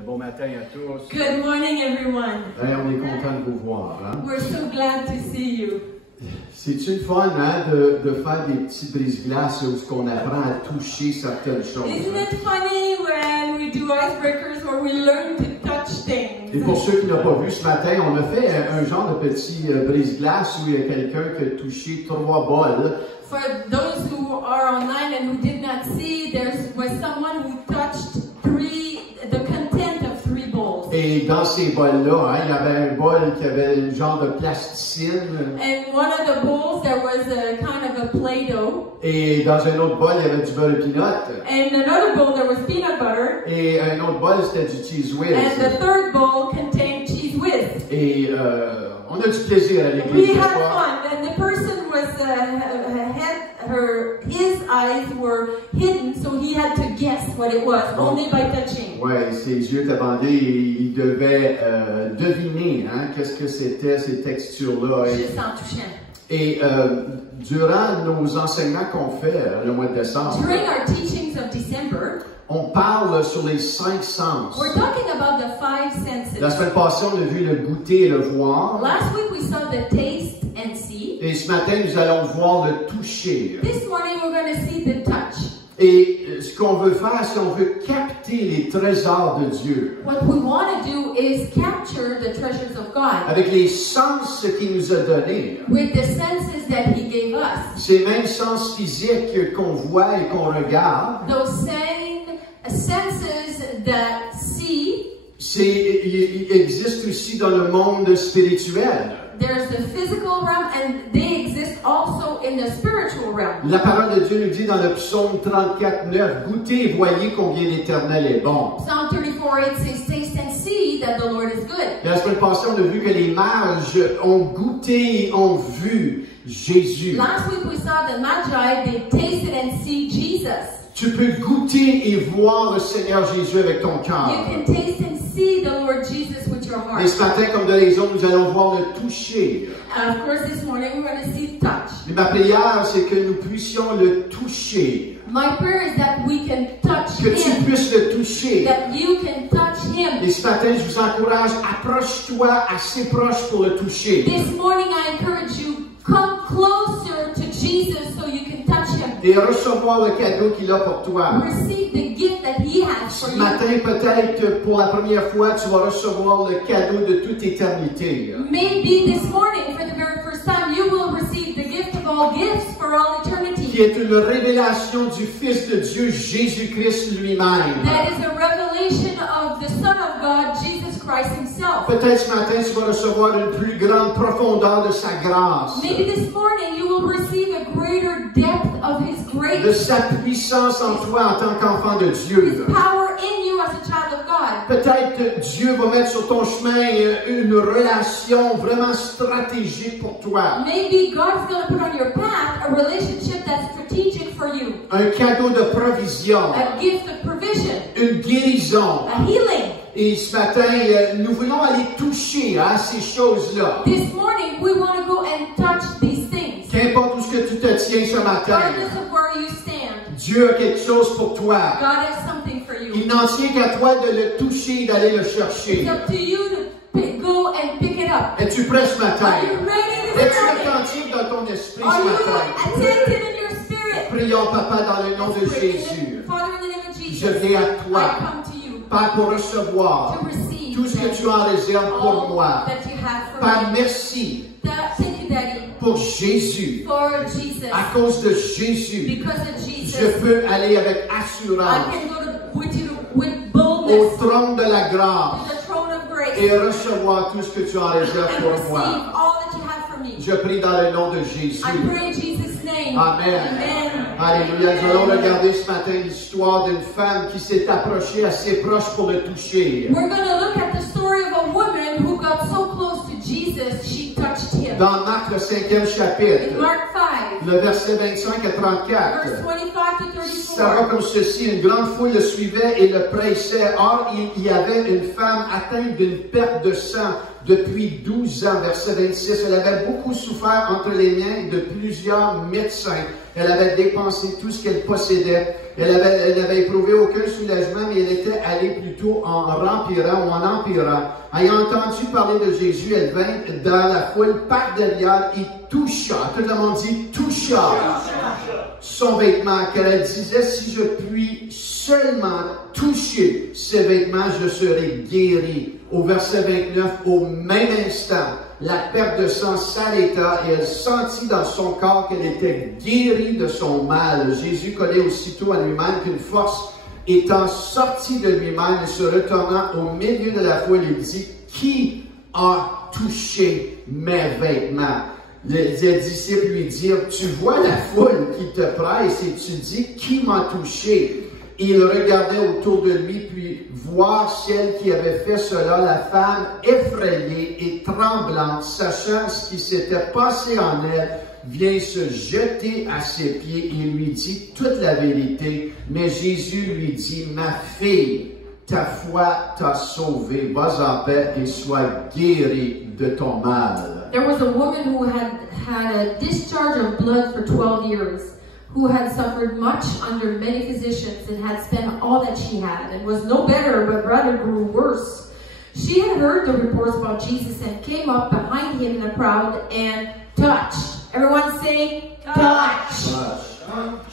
Bon matin à tous. Good morning, everyone. On est content de vous voir. Hein? We're so glad to see you. C'est-tu le fun hein, de faire des petits brise-glaces où on apprend à toucher certaines choses? Isn't it funny when we do icebreakers where we learn to touch things? Et pour ceux qui n'ont pas vu ce matin, on a fait un genre de petit brise-glace où il y a quelqu'un qui a touché 3 bols. For those who are online and who did not see, there was someone who touched the content of 3 bowls. Et dans ces bols-là, hein, il y avait un bol qui avait un genre de plasticine. And one of the bowls, there was a kind of a Play-Doh. Et dans un autre bol, il y avait du beurre de peanut. And another bowl, there was peanut butter. Et un autre bol, c'était du cheese whiz. And the third bowl contained cheese whiz. Et on a du plaisir à l'église. We had fun, and the person was his eyes were hidden, so he had to guess what it was only by touching. Ouais, ses yeux étaient bandés et il devait deviner, hein, qu'est-ce que c'était ces textures-là. Juste en touchant. Et durant nos enseignements qu'on fait le mois de décembre, during our teachings of December, on parle sur les 5 sens. We're talking about the 5 senses. La semaine passée, on a vu le goûter et le voir. Last week we saw the taste and see. Et ce matin, nous allons voir le toucher. This morning we're going to see the touch. Et ce qu'on veut faire, c'est qu'on veut capter les trésors de Dieu. What we want to do is capture the treasures of God. Avec les sens qu'il nous a donnés. With the senses that He gave us. Ces mêmes sens physiques qu'on voit et qu'on regarde. Those same senses that see. Il existe aussi dans le monde spirituel. There's the physical realm and they exist also in the spiritual realm. La parole de Dieu nous dit dans le psaume 34:9, goûtez et voyez combien l'Éternel est bon. Psalm 34:8 says, taste and see that the Lord is good. La semaine passée, on a vu que les mages ont goûté et ont vu Jésus. Last week we saw the Magi, they tasted and see Jesus. Tu peux goûter et voir le Seigneur Jésus avec ton cœur. You can taste and see the Lord Jesus with your heart. Et ce matin, comme de les autres, nous allons voir le toucher. And of course, this morning we're going to see touch. Et ma prière, c'est que nous puissions le toucher. My prayer is that we can touch Que tu Him. puisses le toucher. That you can touch Him. Et ce matin, je vous encourage, approche-toi assez proche pour le toucher. This morning, I encourage you, come closer to Jesus so you can touch Him. Et recevoir le cadeau qu'il a pour toi. Receive the gift that He has for Ce you. matin, peut-être que pour la première fois, tu vas recevoir le cadeau de toute éternité. Maybe this morning, for the very first time, you will receive the gift of all gifts for all eternity. Qui est une révélation du Fils de Dieu, Jésus-Christ lui-même. That is a revelation of the Son of God, Jesus Christ Himself. Peut-être ce matin, tu vas recevoir une plus grande profondeur de sa grâce. Maybe this morning you will receive a greater depth of His grace. De sa puissance en toi en tant qu'enfant de Dieu. His power in you as a child of God. Peut-être que Dieu va mettre sur ton chemin une relation vraiment stratégique pour toi. Maybe God's going to put on your path a relationship that's strategic for you. Un cadeau de provision. A gift of provision. Une guérison. A healing. Et ce matin, nous voulons aller toucher à ces choses-là. This morning we want to go and touch these things. Qu'importe où ce que tu te tiens ce matin, Regardless of where you stand, Dieu a quelque chose pour toi. God has something for you. Il n'en tient qu'à toi de le toucher et d'aller le chercher. It's up to you to go and pick it up. Es-tu prêt ce matin? Are you ready this Es-tu morning? attentif dans ton esprit Are ce you matin? attentive in your spirit? Prions, Papa, dans le nom de Jésus. Father, in the name of Jesus, Je viens à toi, I come to you Père, pour recevoir to receive tout ce que tu en réserves pour all moi. that you have for Père, me. merci Thank you, Daddy, pour Jésus. for Jesus. À cause de Jésus, Because of je Jesus, peux aller avec I assurance can go with you with au boldness trône de la grâce to the throne of grace et recevoir tout ce que tu en réserves and pour receive moi. all that you have for me. Je prie dans le nom de Jésus. I pray in Jesus' name. Amen. Amen. Alléluia. Nous allons regarder ce matin l'histoire d'une femme qui s'est approchée assez proche pour le toucher. We're going to look at the story of a woman who got so close to Jesus, she touched him. Dans Marc, le 5e chapitre, In Mark 5, le verset 25 à 34. verse 25 to 34. Ça va comme ceci, une grande foule le suivait et le pressait. Or, il y avait une femme atteinte d'une perte de sang depuis 12 ans. Verset 26, elle avait beaucoup souffert entre les mains de plusieurs médecins Elle avait dépensé tout ce qu'elle possédait. Elle n'avait éprouvé aucun soulagement, mais elle était allée plutôt en empirant ou en empirant. Ayant entendu parler de Jésus, elle vint dans la foule par derrière et toucha. Tout le monde dit toucha son vêtement, car elle disait, si je puis seulement toucher ses vêtements, je serai guérie. Au verset 29, au même instant, la perte de sang s'arrêta et elle sentit dans son corps qu'elle était guérie de son mal. Jésus connaît aussitôt à lui-même qu'une force étant sortie de lui-même et se retournant au milieu de la foule, il dit, qui a touché mes vêtements? Les disciples lui dirent, tu vois la foule qui te presse et tu dis, qui m'a touché? Il regardait autour de lui, puis voir celle qui avait fait cela, la femme effrayée et tremblante, sachant ce qui s'était passé en elle, vient se jeter à ses pieds et lui dit toute la vérité. Mais Jésus lui dit, ma fille, ta foi t'a sauvée, vas en paix et sois guérie de ton mal. There was a woman who had a discharge of blood for 12 years. Who had suffered much under many physicians and had spent all that she had and was no better but rather grew worse. She had heard the reports about Jesus and came up behind him in the crowd and touched. Everyone say, touch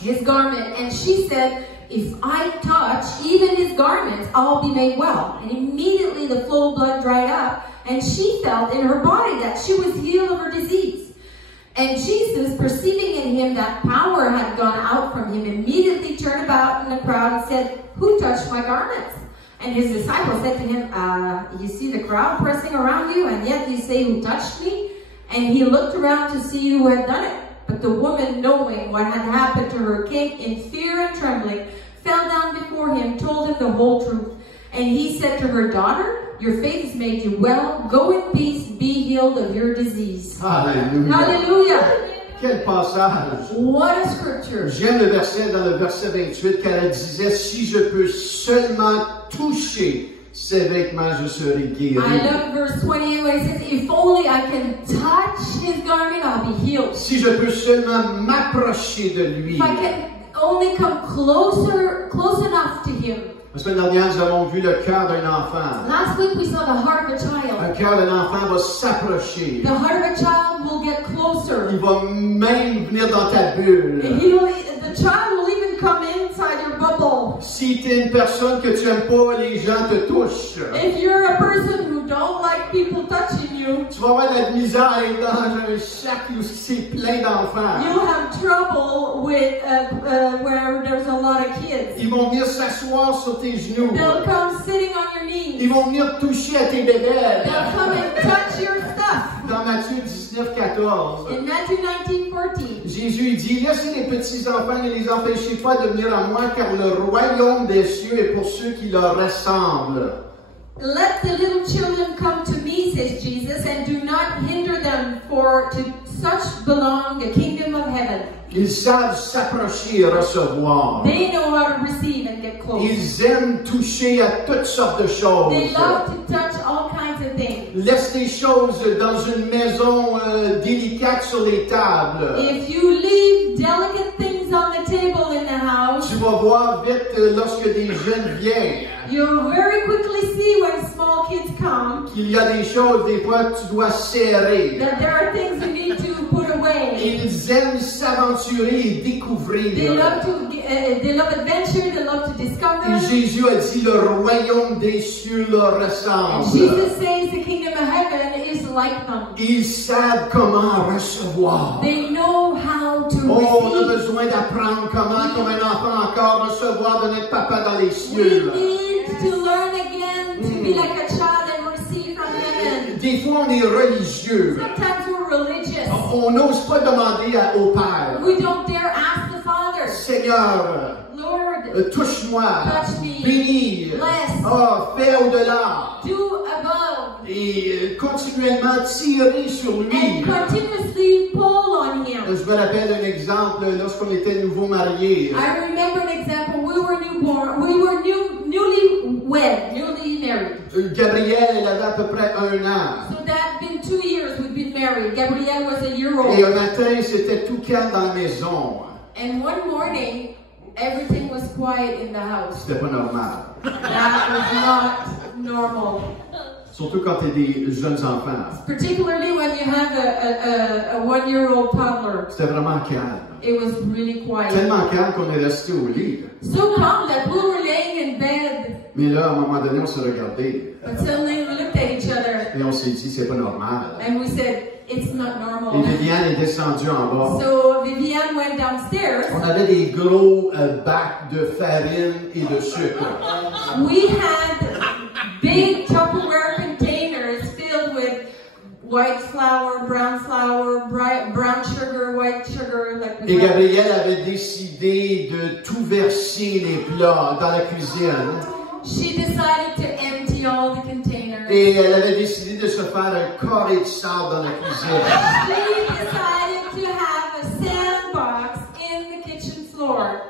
his garment. And she said, if I touch even his garments, I'll be made well. And immediately the flow of blood dried up and she felt in her body that she was healed of her disease. And Jesus, perceiving in him that power had gone out from him, immediately turned about in the crowd and said, who touched my garments? And his disciples said to him, you see the crowd pressing around you, and yet you say, who touched me? And he looked around to see who had done it. But the woman, knowing what had happened to her, came in fear and trembling, fell down before him, told him the whole truth. And he said to her, daughter, your faith has made you well. Go in peace, be healed of your disease. Hallelujah. Hallelujah. Quel passage! What a scripture. J'aime le verset dans le verset 28, car elle disait, si je peux seulement toucher ses vêtements, je serai guérie. I love verse 28 where it says, if only I can touch his garment, I'll be healed. Si je peux seulement m'approcher de lui. If I can only come close enough to him. La semaine dernière, nous avons vu le cœur d'un enfant. Last week we saw the heart of a child. Un cœur d'un enfant va s'approcher. The heart of a child will get closer. Il va même venir dans ta bulle. The child will even come inside your bubble. Si tu es une personne que tu n'aimes pas, les gens te touchent. If you're a person who don't like people touching you, tu vas avoir de la misère à être dans un sac où c'est plein d'enfants. You'll have trouble with where there's a lot of kids. Ils vont venir s'asseoir sur tes genoux. They'll come sitting on your knees. Ils vont venir toucher à tes bébés. They'll come and touch your stuff. Dans Matthieu 19, 14. In Matthew 19:14. Jésus dit, laissez les petits enfants, ne les empêchez pas de venir à moi, car le royaume des cieux est pour ceux qui leur ressemblent. Let the little children come to me, says Jesus, and do not hinder them, for to such belong the kingdom of heaven. Ils savent s'approcher et recevoir. They know how to receive and get close. Ils aiment toucher à toutes sortes de choses. They love to touch all kinds of things. Laisse des choses dans une maison délicate sur les tables. If you leave delicate things on the table in the house, tu vas voir vite lorsque des jeunes viennent. You'll very quickly see when small kids come. Qu'il y a des choses des fois que tu dois serrer. That there are things you need to put away. Ils aiment s'aventurer et découvrir. They love adventure. They love to discover. Et Jésus a dit le royaume des cieux leur ressemble. And Jesus says the kingdom of heaven is like them. Ils savent comment recevoir. They know how to receive. On a besoin d'apprendre comment, comme un enfant encore, recevoir de notre papa dans les cieux. We need to learn again to be like a child and receive from heaven. Des fois, on est religieux. Sometimes we're religious. On n'ose pas demander au Père. We don't dare ask the Father. Seigneur, Lord, touche-moi, touch me, bénis, bless, fais au-delà. do above. Et continuellement tirer sur lui. And continuously pull on him. Je me rappelle un exemple lorsqu'on était nouveau mariés. I remember an example. We were newly wed, newly married. Gabrielle, elle avait à peu près 1 an. So that had been 2 years we'd been married. Gabrielle was a year old. Et un matin, c'était tout calme dans la maison. And one morning, everything was quiet in the house. C'était pas normal. That was not normal. Surtout quand tu as des jeunes enfants. Particularly when you have a one-year-old toddler. C'était vraiment calme. It was really quiet. Tellement calme qu'on est resté au lit. So calm that we were laying in bed. Mais là, à un moment donné, on s'est regardé. But suddenly we looked at each other. Et on s'est dit, c'est pas normal. And we said, it's not Et normal. Viviane est descendue en bas. So Viviane went downstairs. On avait des gros bacs de farine et de sucre. We had big Tupperware containers filled with white flour, brown sugar, white sugar. Like Et Gabrielle avait décidé de tout verser les plats dans la cuisine. She decided to empty all the containers. Et elle avait décidé de se faire un carré de sable dans la cuisine. She decided to have a sandbox in the kitchen floor.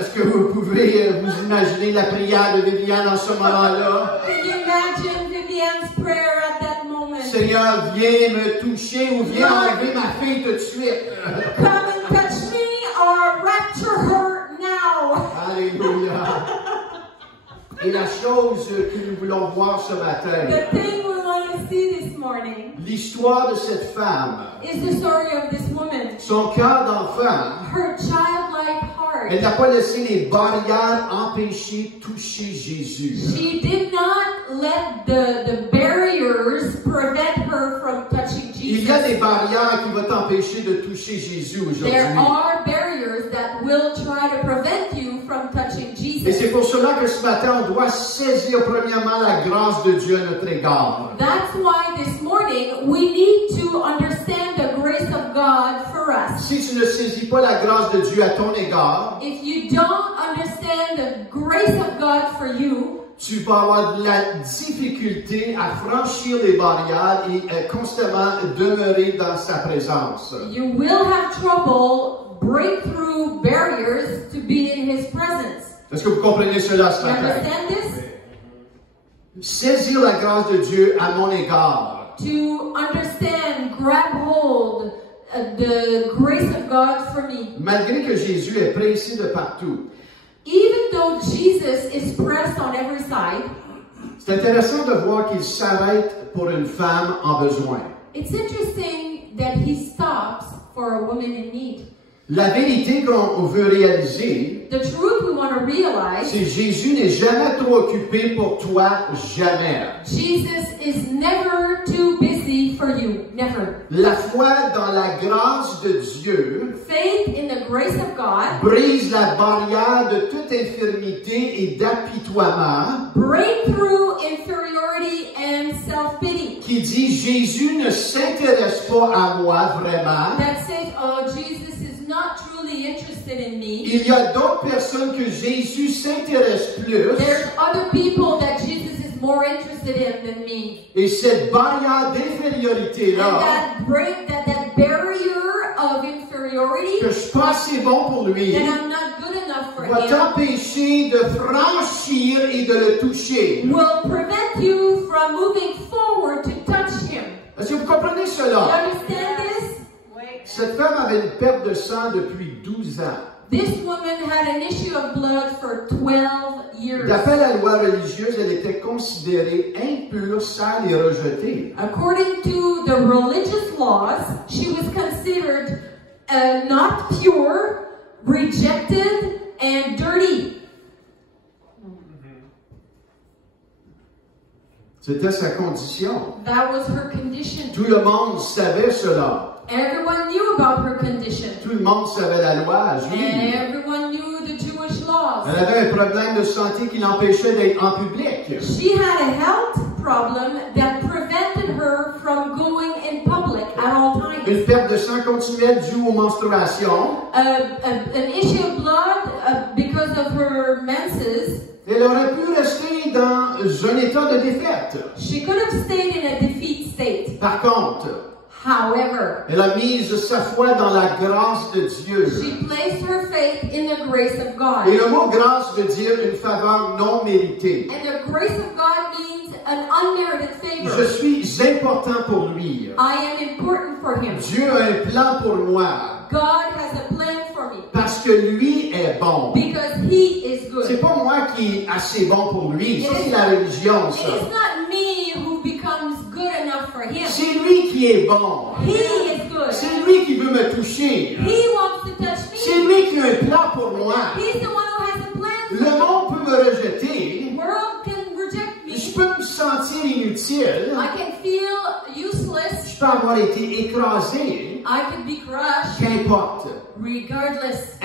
Est-ce que vous pouvez vous imaginer la prière de Viviane en ce moment-là? Can you imagine Viviane's prayer at that moment? Seigneur, viens me toucher ou viens enlever ma fille tout de suite. Come and touch me or rapture her now. Alléluia. Et la chose que nous voulons voir ce matin, The thing we want to see this morning l'histoire de cette femme, is the story of this woman. son cœur d'enfant, Her childlike heart. elle n'a pas laissé les barrières empêcher de toucher Jésus. She did not let the barriers prevent her from touching Il y a Jesus. des barrières qui vont t'empêcher de toucher Jésus aujourd'hui. There are barriers that will try to prevent you from touching Et c'est Jesus. pour cela que ce matin, on doit saisir premièrement la grâce de Dieu à notre égard. That's why this morning we need to understand the grace of God for us. Si tu ne saisis pas la grâce de Dieu à ton égard, If you don't understand the grace of God for you, tu vas avoir de la difficulté à franchir les barrières et constamment demeurer dans sa présence. you will have trouble break through barriers to be in His presence. Est-ce que vous comprenez cela ce You matin? understand this? Saisir la grâce de Dieu à mon égard. To understand, grab hold the grace of God for me. Malgré que Jésus est pressé de partout. Even though Jesus is pressed on every side, C'est intéressant de voir qu'il s'arrête pour une femme en besoin. it's interesting that He stops for a woman in need. La vérité qu'on veut réaliser, The truth we want to realize, c'est que Jésus n'est jamais trop occupé pour toi, jamais. Jesus is never too busy for you. Never. La foi dans la grâce de Dieu Faith in the grace of God, brise la barrière de toute infirmité et d'apitoiement breakthrough inferiority and self-pity. qui dit Jésus ne s'intéresse pas à moi vraiment. That says, oh, Jesus is not truly interested in me. Il y a d'autres personnes que Jésus s'intéresse plus. There's other people that Jesus is more interested in than me. Et cette barrière And d'infériorité-là, that barrier of inferiority, que je suis pas assez bon pour lui, that I'm not good enough for va him, t'empêcher de franchir et de le toucher. will prevent you from moving forward to touch him. Est-ce que vous comprenez You cela? understand this? Cette femme avait une perte de sang depuis 12 ans. This woman had an issue of blood for 12 years. D'après la loi religieuse, elle était considérée impure, sale et rejetée. According to the religious laws, she was considered not pure, rejected, and dirty. C'était sa condition. That was her condition. Tout le monde savait cela. Everyone knew about her condition. Tout le monde savait la loi And juive. everyone knew the Jewish laws. Elle avait un problème de santé qui l'empêchait d'être en public. She had a health problem that prevented her from going in public at all times. Une perte de sang continuelle due aux menstruations. An issue of blood because of her menses. Elle aurait pu rester dans un état de défaite. She could have stayed in a defeat state. Par contre, However, elle a mis sa foi dans la grâce de Dieu. she placed her faith in the grace of God. Et le mot grâce veut dire une faveur non méritée. And the grace of God means an unmerited Je favor. suis important pour lui. I am important for him. Dieu a un plan pour moi. God has a plan for me. Parce que lui est bon. Because he is good. C'est pas moi qui est assez bon pour lui. Ça, c'est la religion, It ça. is not me who becomes good enough for him. C'est lui qui est bon. He is good. C'est lui qui veut me toucher. He wants to touch me. C'est lui qui a un plan pour moi. He's the one who has a plan. Le monde peut me rejeter. The world can reject me. Je peux me sentir inutile. I can feel useless. Je peux avoir été écrasé. I can be crushed. Qu'importe. Regardless.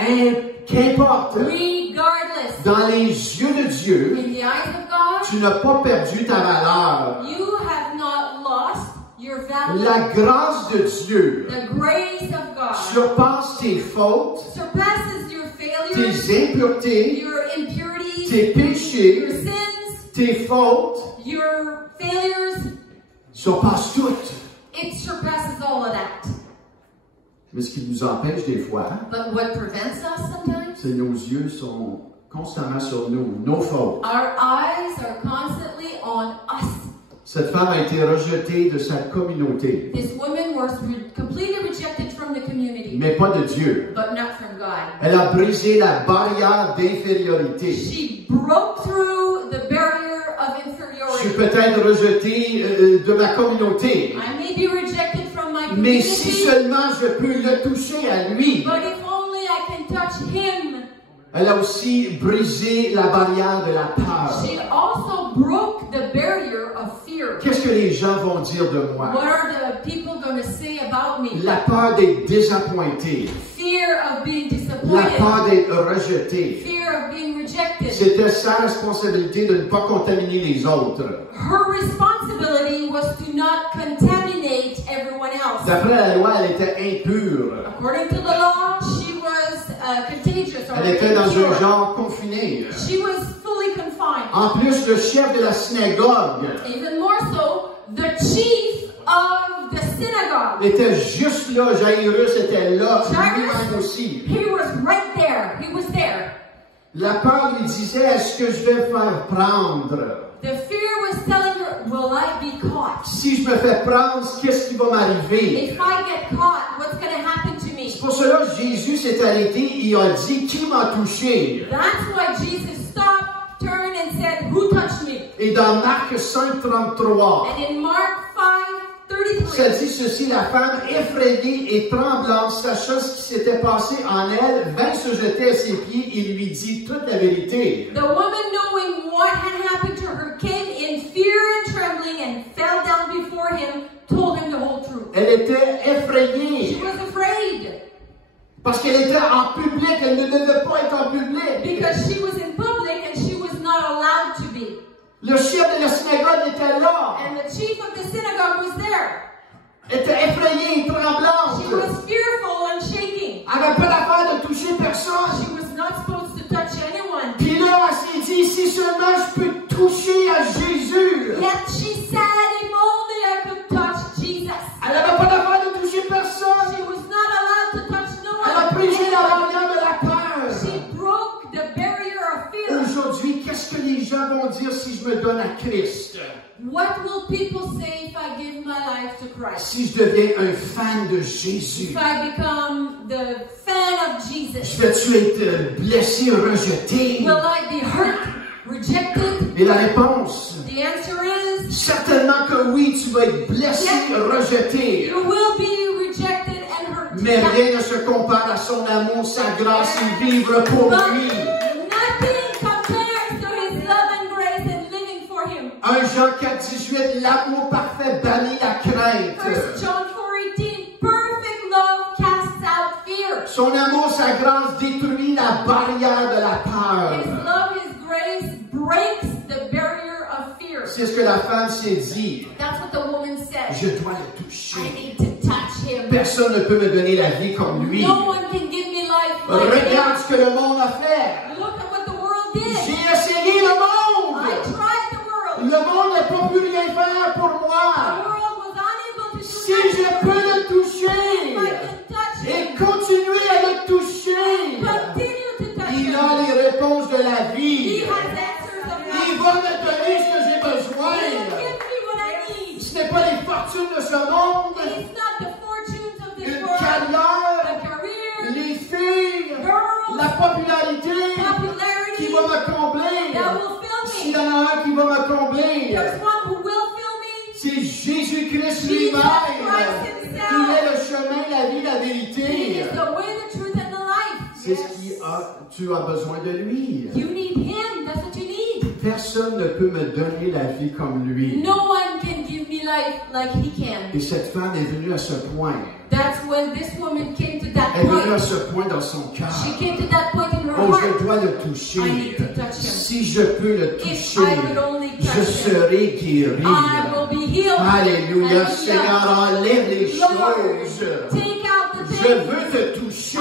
Qu'importe. Regardless. Dans les yeux de Dieu, In the eyes of God, tu n'as pas perdu ta valeur. you have not lost your value. La grâce de Dieu The grace of God surpasse tes fautes, surpasses your failures, tes impuretés, your impurities, tes your péchés, sins, tes fautes, your failures. surpasse toutes. It surpasses all of that. Mais ce qui nous empêche des fois, But what prevents us sometimes? c'est nos yeux sont constamment sur nous, nos fautes. Our eyes are constantly on us. Cette femme a été rejetée de sa communauté, This woman was completely rejected from the community, mais pas de Dieu. but not from God. Elle a brisé la barrière d'infériorité. She broke through the barrier of Je suis inferiority. peut-être rejeté de ma communauté, I may be rejected from my mais si community, seulement je peux le toucher à lui. but if only I can touch him. Elle a aussi brisé la barrière de la peur. She also broke the barrier of fear. Qu'est-ce que les gens vont dire de moi? What are the people going to say about me? La peur d'être désappointé, Fear of being la disappointed. peur d'être rejeté. Fear of being rejected. C'était sa responsabilité de ne pas contaminer les autres. Her responsibility was to not contaminate everyone else. D'après la loi, elle était impure. According to the law, she was contagious or Elle était dans impure. un genre confiné. She was fully confined. En plus, le chef de la synagogue Even more so, the chief of the synagogue. était juste là. Jairus était là, Jairus? lui-même aussi. He was right there. He was there. La peur lui disait, est-ce que je vais faire prendre? The fear was telling her, will I be caught? Si je me fais prendre, qu'est-ce qui va m'arriver? If I get caught, what's going to happen to me? C'est pour cela que Jésus s'est arrêté et a dit, qui m'a touché? That's why Jesus stopped, turned, and said, who touched me? Et dans Marc 5:33, And in Mark 5:33, ça dit ceci, la femme effrayée et tremblante, sachant ce qui s'était passé en elle, vint se jeter à ses pieds et lui dit toute la vérité. the woman, knowing what had happened to her, came in fear and trembling and fell down before him, told him the whole truth. Elle était She effrayée was afraid parce qu'elle était en public, elle ne devait pas être en public. because she was in public and she was not allowed to be. Le chef de la synagogue était là, And the chief of the synagogue was there. était effrayée et She tremblante. was fearful and shaking. Elle n'avait pas l'affaire de toucher personne. She was not supposed to touch anyone. Puis là, elle s'est dit, si seulement je peux toucher à Jésus. Yet she said, if only I could touch Jesus. Elle n'avait pas l'affaire de toucher personne. She was not allowed to touch no Elle a one. brisé la barrière de la peur. She broke the barrier of fear. Aujourd'hui, qu'est-ce que les gens vont dire si je me donne à Christ? What will people say if I give my life to Christ? Si je deviens un fan de Jésus? If I become the fan of Jesus? Vais-tu être blessé, rejeté? Will I be hurt, rejected? Et la réponse? The answer is, Certainement que oui, tu vas être blessé, rejeté. you will be rejected and hurt. Mais rien ne se compare à son amour, sa grâce et vivre pour But lui. nothing compares to his love and grace and living for him. 1 Jean 4:18, l'amour parfait bannit la 1 crainte. John 4:18, perfect love casts out fear. Son amour, sa grâce détruit la barrière de la His peur. love, his grace breaks the barrier of fear. C'est ce que la femme s'est dit. That's what the woman said. Je dois le I toucher. need to touch him. Personne ne peut me donner la vie comme lui. No one can give me life like Regarde him. ce que le monde a fait. Look at what the world did. J'ai essayé le I monde. tried the world. Le monde n'a pas pu rien faire pour The moi. world was unable to do Si nothing je peux le if I toucher can touch et him. continuer à le toucher, Continue to touch il him. a les réponses de la He vie. has answers of Il life. va me donner ce que j'ai He will besoin. give me what I need. Ce n'est pas les fortunes de ce monde, It's not the fortunes of this une world, carrière, the career, les filles, girls, va me combler. that will fill S'il me. y en a un qui va me combler, There's one who will fill me. c'est Jésus-Christ Jesus lui-même. Christ Il himself. est le chemin, la vie, la He vérité. is the way, the truth, and the life. C'est ce qui tu as besoin de lui. You need him. That's what you need. Personne ne peut me donner la vie comme lui. No one can give me life like he can. Et cette femme est venue à ce point. That's when this woman came to that Elle est venue à point. ce point dans son cœur. She came to that point in her Oh, heart. je dois le toucher. I need to touch him. Si je peux le If toucher, I could only touch je him, serai guéri. I will be healed. Alléluia. Seigneur, enlève les Lord, choses. take out the Je things. veux te I want toucher.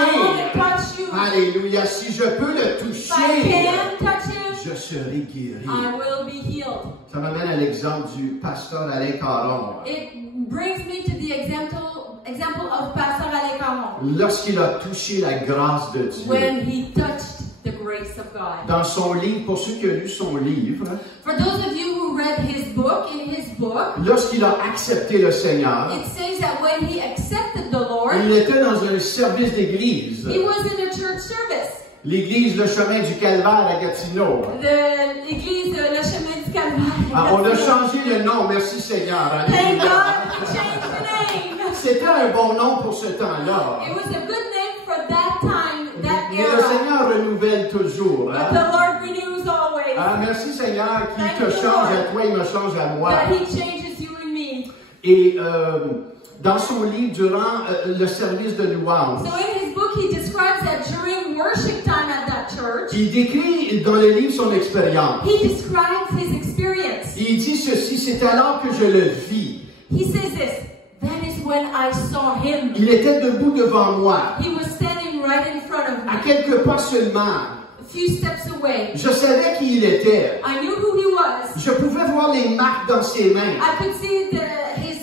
to touch you. Alléluia. Si je peux le If I toucher, can touch him, je serai guéri. I will be healed. Ça m'amène à l'exemple du pasteur Alain Caron. It brings me to the example of Pastor Alain Caron. Lorsqu'il a touché la grâce de Dieu, When he touched the grace of God. dans son livre, pour ceux qui ont lu son livre, For those of you who read his book, in his book, lorsqu'il a accepté le Seigneur, it says that when he accepted the Lord, il était dans un service d'église. he was in a church service. L'église Le Chemin du Calvaire à Gatineau. L'église, le chemin du Calvaire. Ah, on a changé le nom, merci Seigneur. Thank Alléluia. God he changed the name. C'était un bon nom pour ce temps-là. It was a good name for that time, that Mais le era. Seigneur renouvelle toujours. But Hein? the Lord renews always. Ah, merci Seigneur qui Thank te you, change Lord. à toi, il me change à moi. That he changes you and me. Et dans son livre, durant le service de louange, So in his book, he describes that during worship time at that church, il décrit dans le livre son expérience. he describes his experience. Il dit ceci, c'est alors que je le vis. He says this, that is when I saw him. Il était debout devant moi, He was standing right in front of à me, quelques pas seulement. a few steps away. Je savais qui il était. I knew who he was. Je pouvais voir les marques dans ses mains. I could see his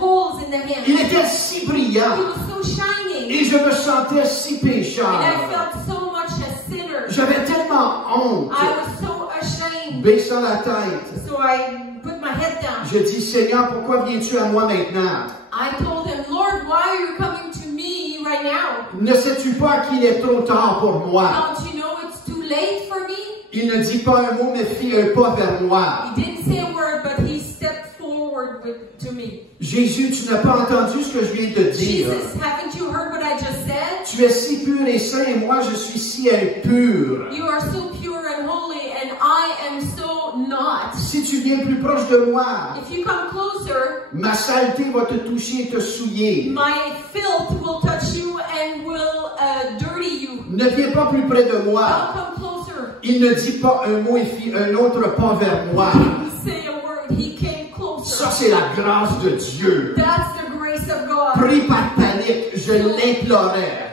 holes in the hand. Il était si He brillant was so shining. et je me sentais si And I pécheur. felt so much a sinner. J'avais tellement honte. I was so ashamed. Baissant la tête, So I put my head down. je dis, Seigneur, pourquoi viens-tu à moi maintenant? I told him, Lord, why are you coming to me right now? Ne sais-tu pas qu'il est trop tard pour moi? Don't you know it's too late for me? Il ne dit pas un mot, mais fit un pas vers moi. He didn't say a word, but he stepped forward to me. Jésus, tu n'as pas entendu ce que je viens de dire. Jesus, haven't you heard what I just said? Tu es si pur et saint et moi je suis si impur. You are so pure and holy, and I am so not. Si tu viens plus proche de moi, If you come closer, ma saleté va te toucher et te souiller. my filth will touch you and will dirty you. Ne viens pas plus près de moi. Don't come closer. Il ne dit pas un mot et fit un autre pas vers moi. He didn't say a word. He came closer. Ça, c'est la grâce de Dieu. That's the grace of God. Pris par panique, je l'implorais.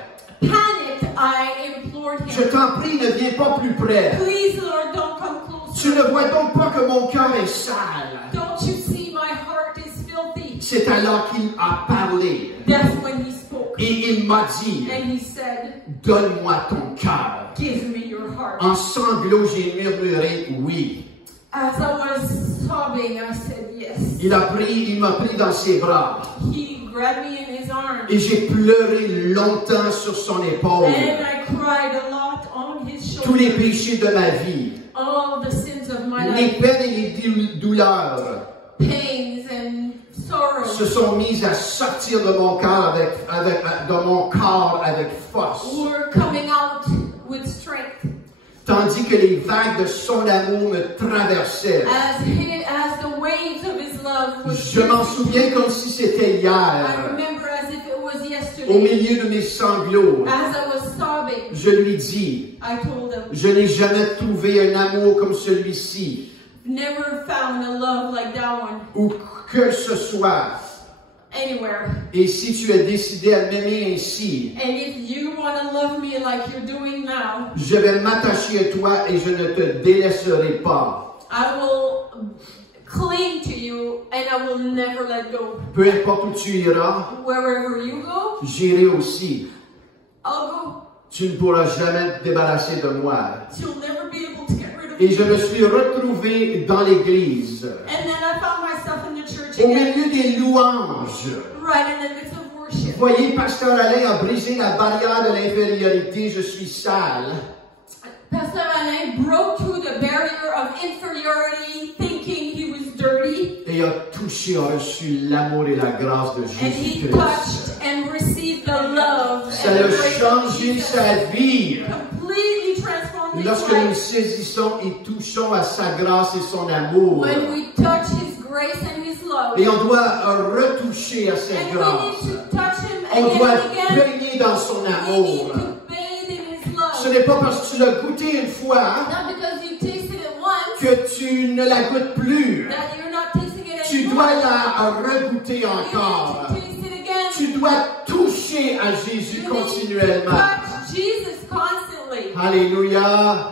Panicked, I implored Je him. t'en prie, ne viens pas plus près. Please, Lord, don't come Tu closer. ne vois donc pas que mon cœur est sale. Don't you see my heart is filthy? C'est alors qu'il a parlé. That's when he spoke. Et il m'a dit, And he said, donne-moi ton cœur. give me your heart. En sanglots, j'ai murmuré oui. As I was sobbing, I said yes. Il m'a pris dans ses bras. He grabbed me in his arms. Et j'ai pleuré longtemps sur son épaule. And I cried a lot on his Tous les shoulders. péchés de ma vie, All the sins of my les life, peines et les douleurs pains and sorrows, se sont mises à sortir de mon cœur avec force. were coming out with strength. Tandis que les vagues de son amour me traversaient. As the waves of his love were Je m'en souviens comme si c'était I hier. remember as if it was Au yesterday. milieu de mes sanglots, As I was sobbing, je lui dis, I told him, je n'ai jamais trouvé un amour comme celui-ci, never found a love like that one ou que ce soit. anywhere. Et si tu as décidé à m'aimer ainsi, And if you want to love me like you're doing now, je vais m'attacher à toi et je ne te délaisserai pas. I will cling to you and I will never let go. Peu importe où tu iras, Wherever you go, j'irai aussi. I'll go. Tu ne pourras jamais te débarrasser de moi. You'll never be able to get rid of Et me. je me suis retrouvé dans l'église, And then I found myself in the church au again, milieu des louanges. right in the midst of worship. Voyez, Pasteur Alain a brisé la barrière de l'infériorité. Je suis sale. Pastor Alain broke through the barrier of inferiority, thinking he was dirty. Et a touché, a reçu l'amour et la grâce de And he Jésus-Christ. touched and received the love Ça and a the grace of changé Jesus. sa vie. Completely transformed his Lorsque nous life. saisissons et touchons à sa grâce et son amour. When we touch his grace and his love. Et on doit retoucher à cette And we grâce. need to touch him On again doit and again. baigner dans son We need amour. to bathe in his love. Ce n'est pas parce que tu l'as goûté une fois Not because you tasted it once que tu ne la goûtes plus. that you're not tasting it Tu anymore. dois la regoûter You encore. need to taste it again. Tu dois toucher à Jésus You need to continuellement. touch Jesus constantly. Alléluia. Hallelujah.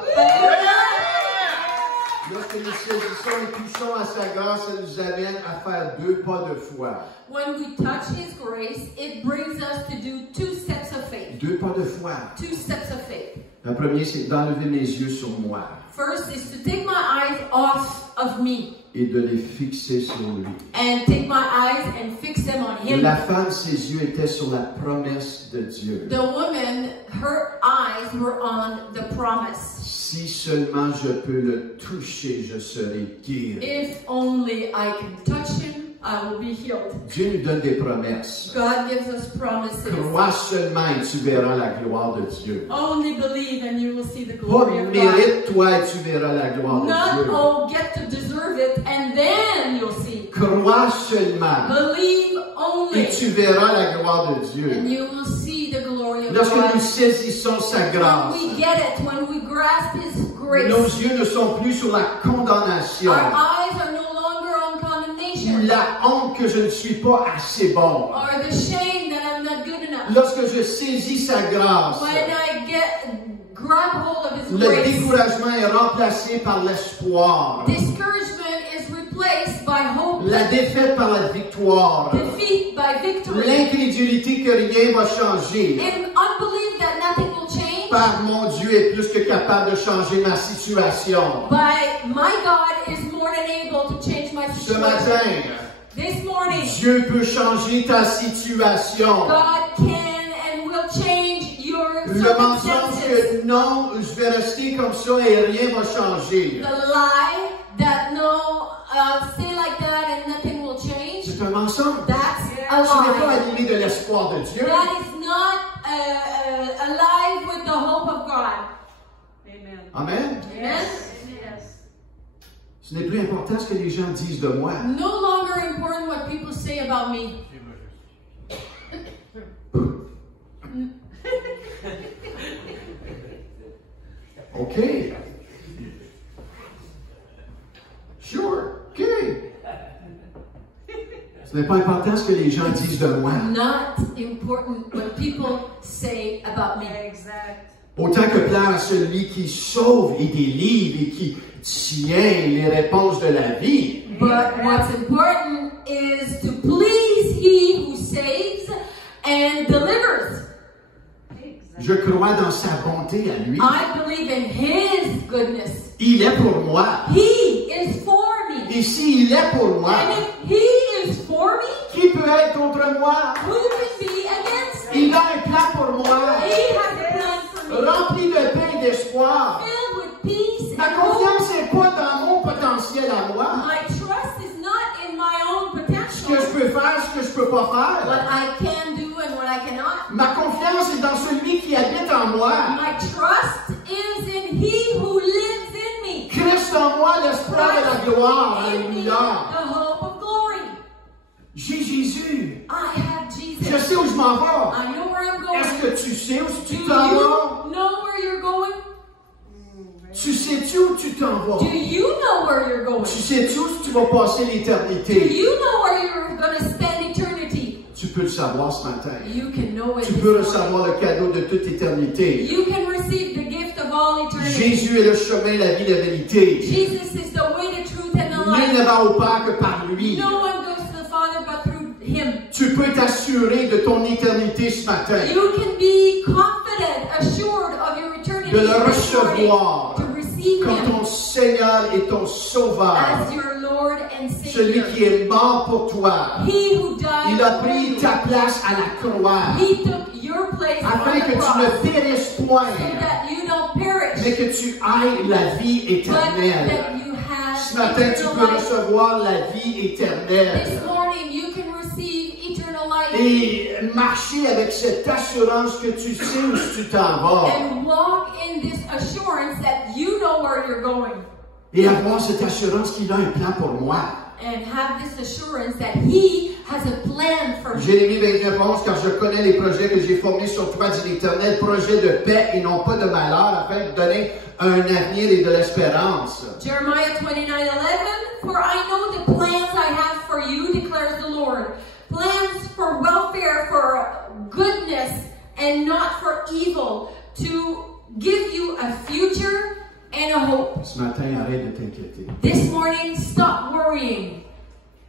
Lorsque nous saisissons et touchons à sa grâce, ça nous amène à faire 2 pas de foi. When we touch his grace, it brings us to do 2 steps of faith. 2 pas de foi. 2 steps of faith. Le premier, c'est d'enlever mes yeux sur moi First is to take my eyes off of me et de les fixer sur lui. and take my eyes and fix them on him. La femme, ses yeux étaient sur la promesse de Dieu. The woman, her eyes were on the promise. Si seulement je peux le toucher, je serai guéri. If only I can touch him, I will be healed. Dieu nous donne des promesses. God gives us promises. Crois seulement et tu verras la gloire de Dieu. Only believe and you will see the Pas glory of God. mérite-toi et tu verras la gloire de Not, Dieu. oh, get to deserve it and then you'll see. Crois seulement Believe only et tu verras la gloire de and Dieu. you will see the glory of Lorsque nous God. saisissons sa grâce, When we get it, when we grasp his grace, nos yeux ne sont plus sur la condamnation our eyes are no longer on ou condemnation la honte que je ne suis pas assez bon. or the shame that I'm not good enough. Lorsque je saisis sa grâce, When I grab hold of his le grace, découragement est remplacé par l'espoir. discouragement is replaced by hope, La défaite par la victoire. defeat by victory, L'incrédulité que rien va changer. and unbelief that nothing will change. Par mon Dieu est plus que capable de changer ma situation. But my God is more than able to change my Ce situation. matin, This morning, Dieu peut changer ta situation. God can and will change your Le mensonge circumstances. que non, je vais rester comme ça et rien va changer. The lie that no, stay like that and nothing will change. C'est un mensonge. That's a Ce n'est pas lie. animé de l'espoir de Dieu. That is not alive with the hope of God. Amen. Amen. Amen. Yes. Ce n'est plus important ce que les gens disent de moi. No longer important what people say about me. OK. Sure. OK. Ce n'est pas important ce que les gens disent de moi. Not important what people say about me. Exact. Autant que plaire à celui qui sauve et délivre et qui tient les réponses de la vie. But what's important is to please He who saves and delivers. Je crois dans sa bonté à lui. I believe in His goodness. Il est pour moi. He is for me. Et s'il est pour moi, And if He is for me, qui peut être contre moi? who can be against me? Il a un plan pour moi, He has a plan for me. rempli de paix et d'espoir. Filled with peace Ma and hope. confiance n'est pas dans mon potentiel à moi. My trust is not in my own Ce que potential. je peux faire, ce que je peux pas What faire. I can do and what I cannot. Ma confiance est dans celui qui habite en moi. My trust is in He who lives in me. Christ en moi, l'espoir de la gloire. In me, Alléluia. the hope of glory. J'ai Jésus. I have Je Jesus. sais où je m'en vais. I know where I'm Est-ce going. que tu sais où tu Do t'en vas? you know where you're going? Tu sais-tu où tu t'en vas? Do you know where you're going? Tu sais-tu où tu vas passer Do l'éternité? you know where you're going to spend eternity? Tu peux le savoir ce matin. You can know it. Tu this peux morning. recevoir le cadeau de toute éternité. You can receive the gift of all eternity. Jésus est le chemin, la vie, la vérité. Jesus is the way, the truth, and the Nul ne life. va au Père que par lui. No one goes to the Father but through Him. Tu peux t'assurer de ton éternité ce matin. You can be confident, assured of your eternity. De le this morning, recevoir to receive comme Him ton Seigneur et ton Sauveur. as your Lord and Celui Savior. qui est mort pour toi. He who died Il a for pris you. ta place à la croix. He took your place Afin on que the tu cross ne périsses point. so that you don't perish. mais que tu ailles la vie but éternelle. that you have Ce matin, tu eternal peux life. recevoir la vie éternelle. This morning you can receive eternal life Et marcher avec cette assurance que tu sais où tu t'en vas. and walk in this assurance that you know where you're going. Et avoir cette assurance qu'il a un plan pour moi. And have this assurance that He has a plan for me. Jérémie 29:11, car je connais les projets que j'ai formés sur toi, dit l'Éternel, projets de paix et non pas de malheur, afin de donner un avenir et de l'espérance. Jeremiah 29:11, for I know the plans I have for you, declares the Lord. Plans for welfare, for goodness, and not for evil, to give you a future and a hope. Ce matin, arrête de t'inquiéter. This morning, stop worrying.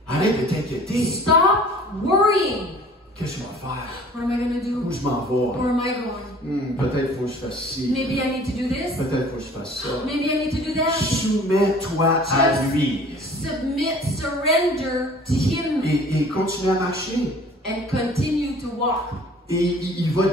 Arrête de t'inquiéter. Stop worrying. Qu'est-ce que je vais faire? What am I going to Où do? je m'en Where vais? am I going? Peut-être qu'il faut que je fasse ci. Maybe I need to do this. Peut-être qu'il faut que je fasse ça. Maybe I need to do that. Soumets-toi à lui. Submit, surrender to Him, Et continue à marcher. and continue to walk. Et il va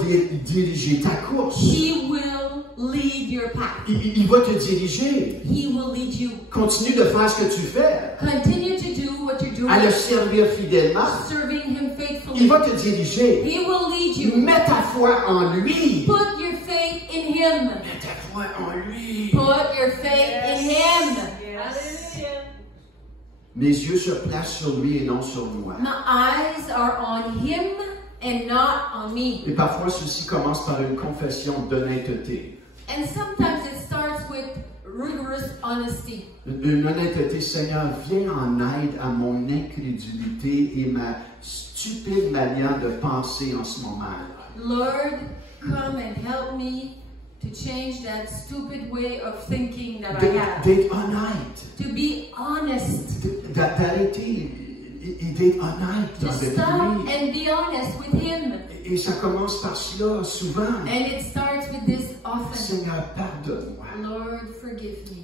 diriger ta course. He will lead your path. Il va te diriger. He will lead you. Continue de faire ce que tu fais. Continue to do what you're doing, À le servir fidèlement. serving Him Il faithfully. va te diriger. He will lead you. Mets ta foi en lui. Put your faith in Him. Mets ta foi en lui. Put your faith in Him. Hallelujah. Mes yeux se placent sur lui et non sur moi. My eyes are on Him and not on me. Et parfois, ceci commence par une confession d'honnêteté. And sometimes it starts with rigorous honesty. Une honnêteté, Seigneur, viens en aide à mon incrédulité et ma stupide manière de penser en ce moment. Lord, come and help me to change that stupid way of thinking that I have. D'être honnête. To be honest. D'arrêter et d'être honnête To avec stop lui. and be honest with Him. Et ça commence par cela, souvent. And it starts with this often. Seigneur, pardonne-moi. Lord, forgive me.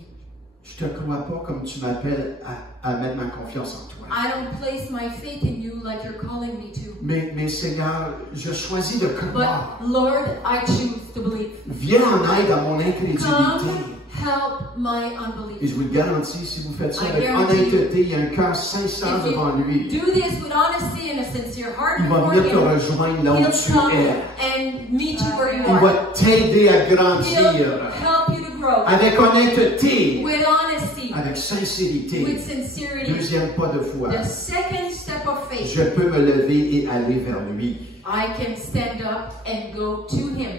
Je ne te crois pas comme tu m'appelles à mettre ma confiance en toi. I don't place my faith in you like you're calling me to. Mais Seigneur, je choisis de croire. But Lord, I choose to believe. Viens en aide à mon incrédulité. Come, help my Et unbelief. je vous le garantis, si vous faites ça I avec guarantee honnêteté, il y a un cœur sincère If devant lui. you do this with honesty and a sincere heart Il va before venir te Him, rejoindre là où He'll tu come es. and meet you where you Il va are. t'aider à He'll grandir. help you to grow Avec honnêteté, with honesty, avec with sincérité. sincerity. Deuxième pas de foi. The second step of faith, Je peux me lever et aller vers lui. I can stand up and go to Him.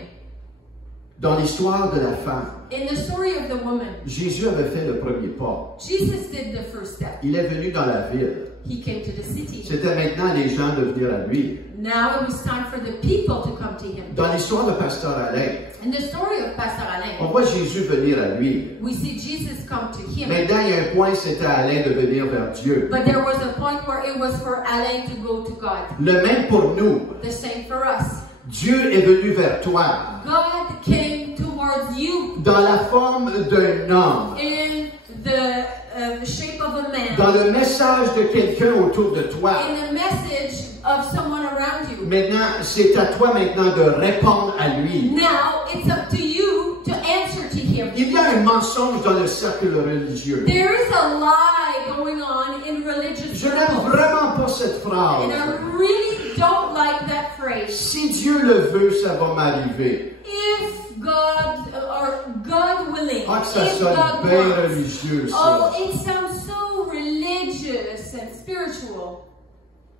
Dans l'histoire de la femme, In the story of the woman, Jésus avait fait le premier pas. Jesus did the first step. Il est venu dans la ville. He came to the city. C'était maintenant les gens de venir à lui. Now it was time for the people to come to Him. Dans l'histoire de Pasteur Alain, In the story of Pastor on Alain, voit Jésus venir à lui. we see Jesus come to him. Maintenant, il y a un point, c'était à Alain de venir vers Dieu. But there was a point where it was for Alain to go to God. Le même pour nous. The same for us. Dieu est venu vers toi God came towards you dans la forme d'un homme, in the shape of a man, dans le message de quelqu'un autour de toi. in the message of someone around you. Maintenant, c'est à toi maintenant de répondre à lui. Now it's up to you to answer to him. Il y a un mensonge dans le cercle religieux. There is a lie going on in religious Je n'aime circles. vraiment pas cette phrase. And I really don't like that phrase. Si Dieu le veut, ça va m'arriver. If God, or God willing, Ah, que ça if sonne God bien wants. religieux, Oh, ça. it sounds so religious and spiritual.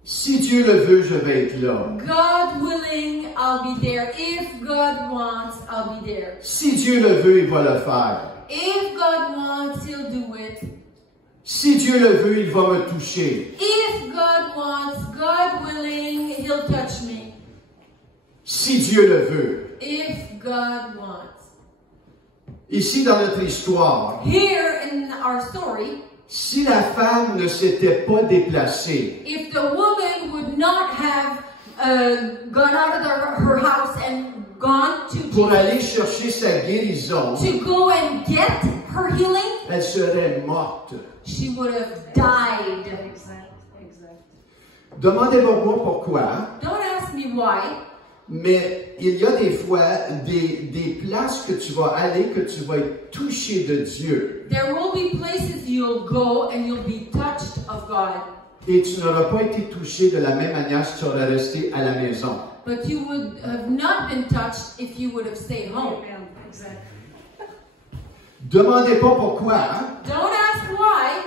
Si Dieu le veut, je vais être là. God willing, I'll be there. If God wants, I'll be there. Si Dieu le veut, il va le faire. If God wants, He'll do it. Si Dieu le veut, il va me toucher. If God wants, God willing, He'll touch me. Si Dieu le veut. If God wants. Ici, dans notre histoire, Here in our story, si la femme ne s'était pas déplacée, if the woman would not have gone out of her house and gone to pour Jesus aller chercher sa guérison, to go and get her healing, elle serait morte. she would have died. Exact. Demandez-moi pourquoi. Don't ask me why. Mais il y a des fois des places que tu vas aller, que tu vas être touché de Dieu. There will be places you'll go and you'll be touched of God. Et tu n'auras pas été touché de la même manière si tu aurais resté à la maison. But you would have not been touched if you would have stayed home. Amen. Exactly. Demandez pas pourquoi. Hein? Don't ask why.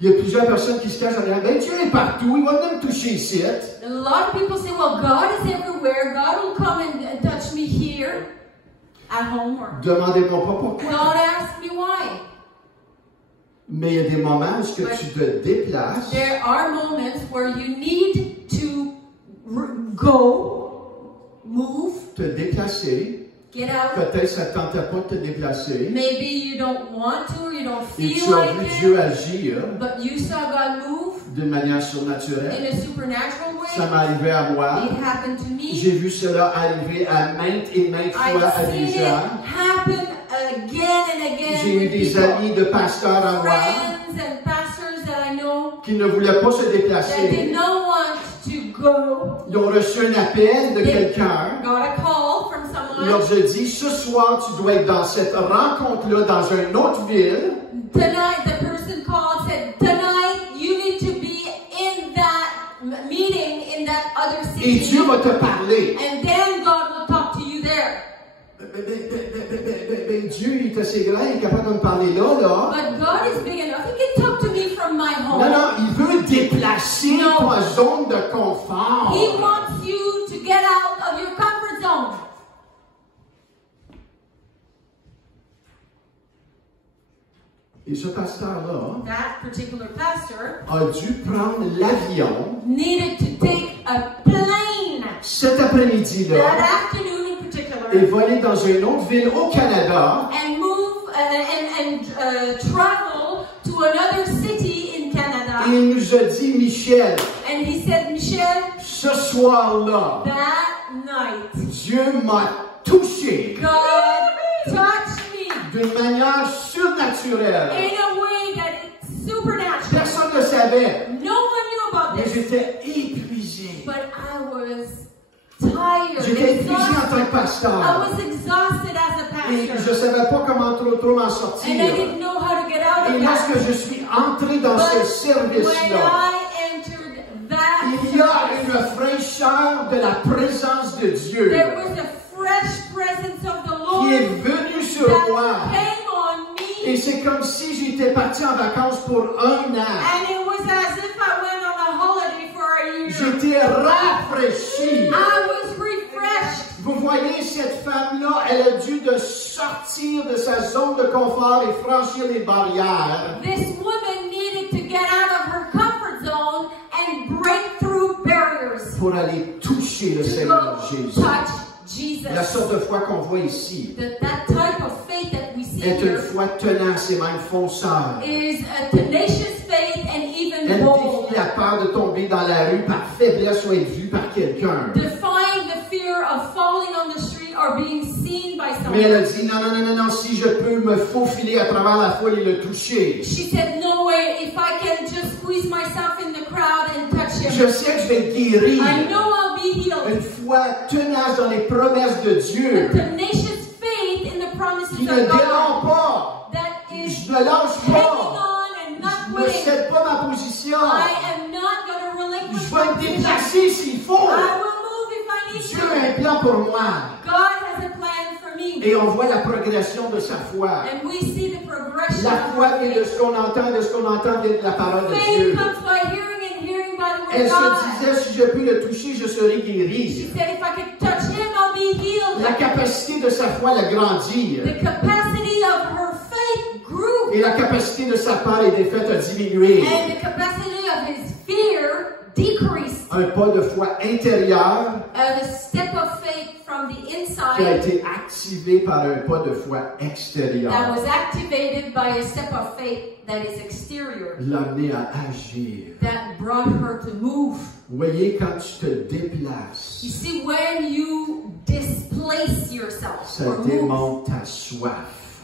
Il y a plusieurs personnes qui se cachent derrière. Ben Dieu est partout, il va même toucher ici. A lot of people say, well, God is everywhere. God will come and touch me here at home. Or Demandez-moi pas pourquoi. don't ask me why. Mais il y a des moments où tu te déplaces. There are moments where you need to go, move, Te déplacer. get out. Peut-être ça ne tentait pas de te déplacer. Maybe you don't want to or you don't Et feel tu as like vu it. Dieu agir But you saw God move d'une manière in surnaturelle. a supernatural Ça way. m'est arrivé à moi. It happened to me. J'ai vu cela arriver à maintes et maintes fois à I've des seen it gens. happen again and again. J'ai eu with des people, amis de pasteurs à moi friends and pastors that I know qui ne voulaient pas se that did déplacer. not want to go. Ils ont reçu un appel de quelqu'un. Got a call from Il leur someone. a dit, ce soir, tu dois être dans cette rencontre-là, dans une autre ville. Tonight, the person called said, tonight you need to be in that meeting in that other Et city. Dieu va te parler. And then God will talk to you there. Dieu, il est assez grand, il est capable de me parler là. But God is big enough. He can talk to me from my home. Non, non, il veut déplacer Non. ta zone de confort. He wants you to get out of your comfort zone. Et ce pasteur-là That particular pastor a dû prendre l'avion needed to take a plane cet that après-midi-là afternoon in particular et voler dans une autre ville au Canada. and move and travel to another city in Et Canada. il nous a dit, Michel, And he said, Michel, ce soir-là, that night, Dieu m'a touché God touched me d'une manière surnaturelle. in a way that it's supernatural. Personne ne savait, No one knew about mais this, j'étais épuisé. but I was tired, J'étais épuisé en tant que exhausted. I pasteur. was exhausted as a Et je pastor, ne savais pas comment trop m'en sortir. and I didn't know how to get out Et of lorsque that. je suis entré dans ce When service-là, I entered that il y a service, une fraîcheur de la présence de Dieu there was a fresh presence of the qui est Lord venue sur that moi. came on Et me, c'est comme si j'étais parti en vacances pour 1 an. and it was as if I went on a holiday for a year. J'étais rafraîchi. I was refreshed. Vous voyez, cette femme-là, elle a dû de sortir de sa zone de confort et franchir les barrières This woman needed to get out of her comfort zone and break through barriers pour aller toucher le to Seigneur go Jésus. touch Jesus. La sorte de foi qu'on voit ici That type of faith that we see est une here foi tenace et même fonceur. is a tenacious faith and even Elle bold. défie la peur de tomber dans la rue par faiblesse ou être vue par quelqu'un. Defying the fear of falling on the street or being seen by Mais elle a someone. dit, non, non, non, non, non, si je peux me faufiler à travers la foule et le toucher, She said, no way, if I can just squeeze myself in the crowd and touch him, je sais que je vais guérir. I know I'll be healed. Une foi tenace dans les promesses de A Dieu, tenacious faith in the promises qui ne of dément God pas. that is Je ne lâche hanging pas. on and not Je ne quitting. cède pas ma position. I am not going to relinquish Je vais me my position. déplacer s'il faut. I will move if I need Dieu a un to. plan pour moi. God has a plan for me. Et on voit la progression de sa foi. And we see the progression. La foi vient de ce qu'on entend, de ce qu'on entend vient de la parole de Faith Dieu. comes by hearing and hearing by the word Elle of se God. disait, si je puis le toucher, je serai She guérie. said, if I could touch him, I'll be healed. La capacité de sa foi l'a grandi. The capacity of her faith grew. Et la capacité de sa peur et défaite a diminué. And the capacity of his fear decreased. Un pas de foi intérieur A step of faith from the qui a inside été activé par un pas de foi that extérieur. was activated by a step of faith that is exterior. L'a amené à agir. That brought her to move. Vous voyez, quand tu te déplaces, You see, when you displace yourself ça or move, démontre ta soif.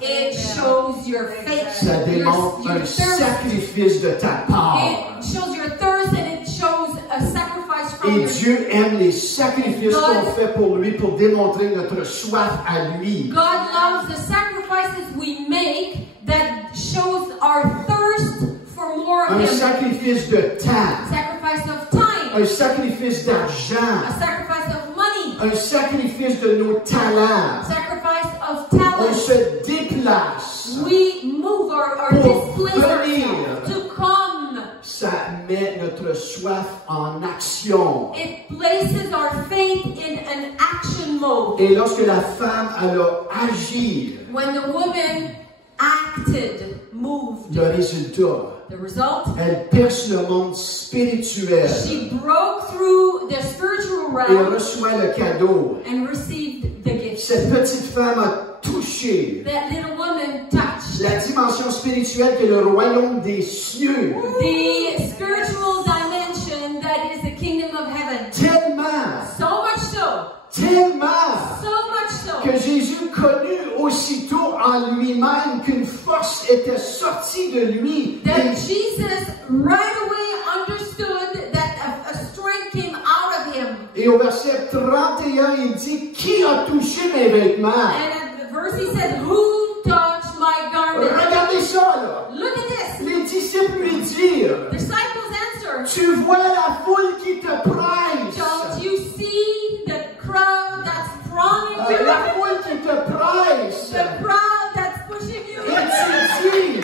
it shows your faith, Ça démontre your un thirst. sacrifice de ta part. It shows your thirst and it shows a sacrifice from Et your... Dieu aime les sacrifices God- qu'on fait pour lui, pour démontrer notre soif à lui. God loves the sacrifices we make that shows our thirst for more of Un Him. sacrifice de temps, Sacrifice of time, un sacrifice d'argent, a sacrifice of money, un sacrifice de nos talents. sacrifice of On talent. se déplace. We move or Pour displace venir. ourselves to come. Ça met notre soif en action. It places our faith in an action mode. Et lorsque la femme elle a agi, When the woman acted, moved, le résultat, the result, elle perce le monde spirituel she broke through the spiritual et realm reçoit le cadeau. and received the gift. Cette petite femme a touché That little woman touched la dimension spirituelle qui est le royaume des cieux. the spiritual dimension that is the kingdom of heaven. Tellement, So much so, tellement so much so, que Jésus connut aussitôt en lui-même qu'une force était sortie de lui. that Jesus right away understood that a strength came out of him. Et au verset 31, il dit, qui a touché mes vêtements? And at the verse he said, who touched my garment? Regardez ça, là. Look at this. Les disciples lui dirent, Disciples answer, tu vois la foule qui te presse. don't you see the crowd that's thronging you? La foule qui te presse. The crowd that's pushing you? Et tu dis,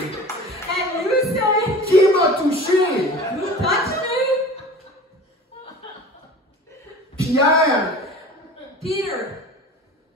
And you say, qui m'a touché? who touched me? Pierre, Peter,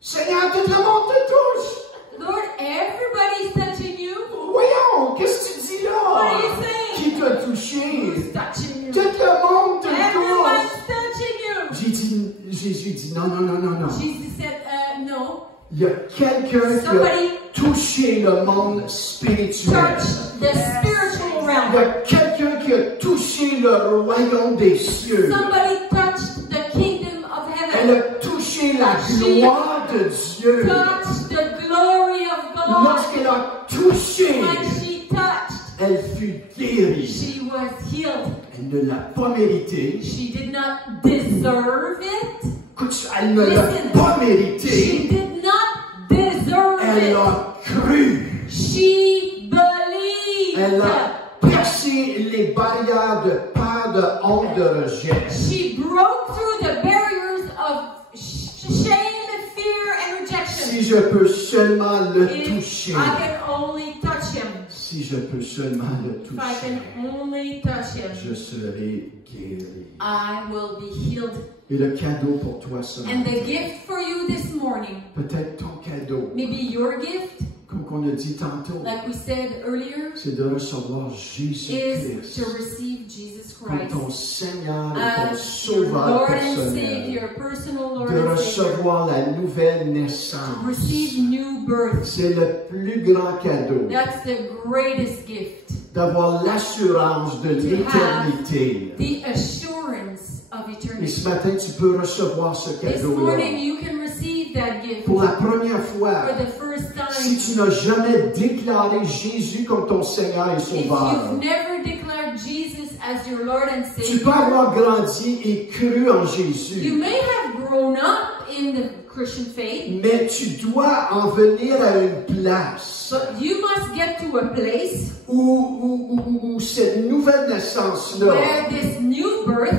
Seigneur, tout le monde te touche. Lord, everybody's touching you. Voyons, qu'est-ce que tu dis là? What are you saying? Qui t'a touché? Who's touching Tout you? le monde te Everyone's touche. touching you. Jésus dit, non, non, non, non, non. Jesus said, no. Il y a quelqu'un qui a Somebody touché le monde spirituel. touch the spiritual Il y realm. a quelqu'un qui a touché le royaume des cieux. Somebody touched the kingdom of Elle heaven. a touché la gloire de Dieu. Touched the glory of God. Lorsqu'elle a touché, When she touched, elle fut guérie. she was healed. Elle ne l'a pas mérité. She did not deserve it. Écoute, elle ne l'a Listen. pas She mérité. did not deserve Elle it. a cru. She believed. Elle a percé les barrières de peur, de honte, de rejet. She broke through the barriers of shame, fear, and rejection. Si je peux seulement le If toucher. I can only touch him. Si je peux seulement le If I toucher, can only touch him, je serai guéri. I will be healed. Et le cadeau pour toi ce And matin, the gift for you this morning, peut-être ton cadeau, maybe your gift, comme on a dit tantôt, like we said earlier, c'est de recevoir is Jésus-Christ to receive Jesus comme Christ ton Seigneur et ton as your Sauveur Lord and personnel. Savior, personal Lord De and Savior. recevoir la nouvelle To naissance. receive new birth. C'est le plus grand cadeau. That's the greatest gift. D'avoir l'assurance de l'éternité. The assurance of Et eternity. ce matin, tu peux recevoir ce This cadeau-là. morning you can receive that gift Pour for la première fois, the first si time. tu n'as jamais déclaré Jésus comme ton Seigneur et If Sauveur, you've never declared Jesus as your Lord and tu peux Savior, avoir grandi et cru en you Jésus, may have grown up in the Christian faith, mais tu dois en venir à une place but you must get to a place où cette nouvelle naissance-là where this new birth